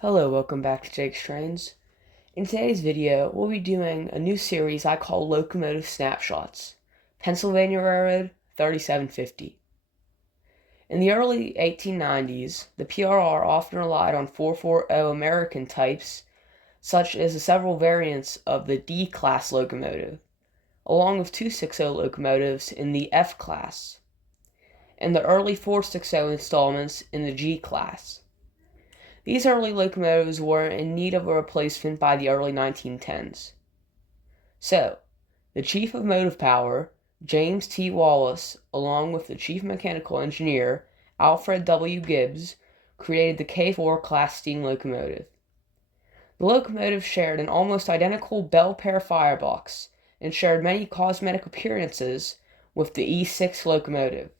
Hello, welcome back to Jake's Trains. In today's video, we'll be doing a new series I call Locomotive Snapshots, Pennsylvania Railroad 3750. In the early 1890s, the PRR often relied on 440 American types, such as the several variants of the D-class locomotive, along with 260 locomotives in the F-class, and the early 460 installments in the G-class. These early locomotives were in need of a replacement by the early 1910s. So, the Chief of Motive Power, James T. Wallace, along with the Chief Mechanical Engineer, Alfred W. Gibbs, created the K4 class steam locomotive. The locomotive shared an almost identical Bell-Pair firebox and shared many cosmetic appearances with the E6 locomotive.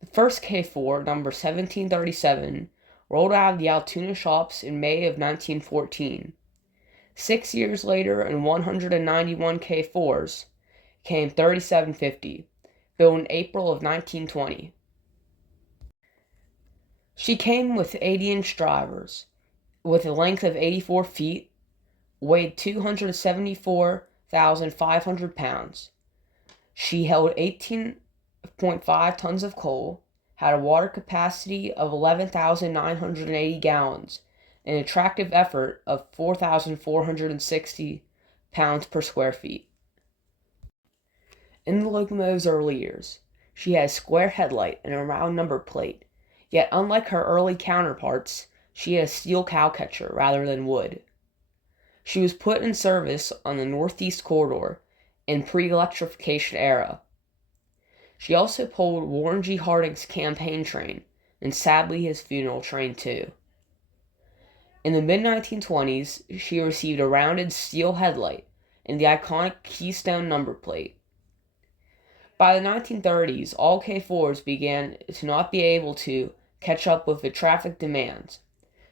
The first K4, number 1737, rolled out of the Altoona shops in May of 1914. 6 years later, and 191 K4s, came 3750, built in April of 1920. She came with 80-inch drivers, with a length of 84 feet, weighed 274,500 pounds. She held 18.5 tons of coal, had a water capacity of 11,980 gallons, and an attractive effort of 4,460 pounds per square feet. In the locomotive's early years, she had a square headlight and a round number plate, yet unlike her early counterparts, she had a steel cowcatcher rather than wood. She was put in service on the Northeast Corridor in pre-electrification era. She also pulled Warren G. Harding's campaign train, and sadly his funeral train too. In the mid-1920s, she received a rounded steel headlight and the iconic Keystone number plate. By the 1930s, all K4s began to not be able to catch up with the traffic demands,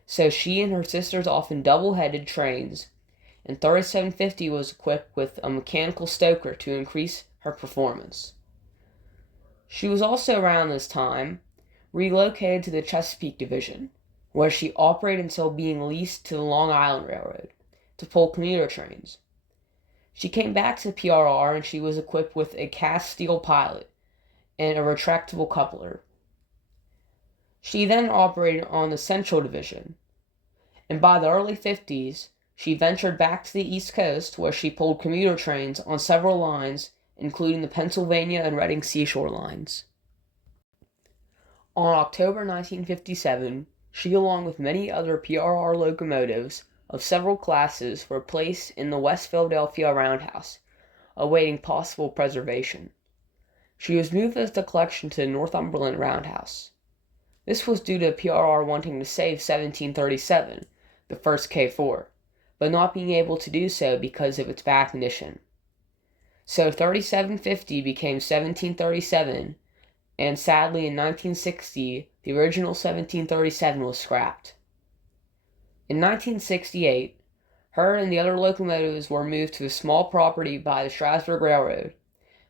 so she and her sisters often double-headed trains, and 3750 was equipped with a mechanical stoker to increase her performance. She was also around this time relocated to the Chesapeake Division, where she operated until being leased to the Long Island Railroad to pull commuter trains. She came back to the PRR and she was equipped with a cast steel pilot and a retractable coupler. She then operated on the Central Division, and by the early 50s, she ventured back to the East Coast where she pulled commuter trains on several lines, including the Pennsylvania and Reading Seashore lines. On October 1957, she, along with many other PRR locomotives of several classes, were placed in the West Philadelphia Roundhouse, awaiting possible preservation. She was moved as the collection to the Northumberland Roundhouse. This was due to PRR wanting to save 1737, the first K4, but not being able to do so because of its bad condition. So 3750 became 1737, and sadly in 1960, the original 1737 was scrapped. In 1968, her and the other locomotives were moved to a small property by the Strasburg Railroad,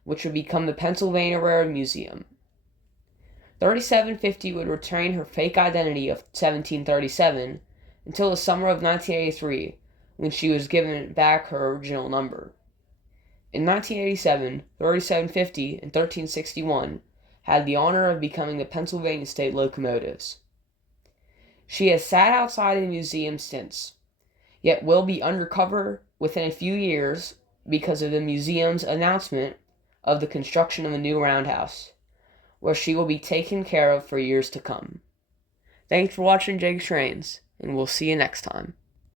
which would become the Pennsylvania Railroad Museum. 3750 would retain her fake identity of 1737 until the summer of 1983, when she was given back her original number. In 1987, 3750 and 1361 had the honor of becoming the Pennsylvania State locomotives. She has sat outside the museum since, yet will be undercover within a few years because of the museum's announcement of the construction of a new roundhouse, where she will be taken care of for years to come. Thanks for watching Jake's Trains, and we'll see you next time.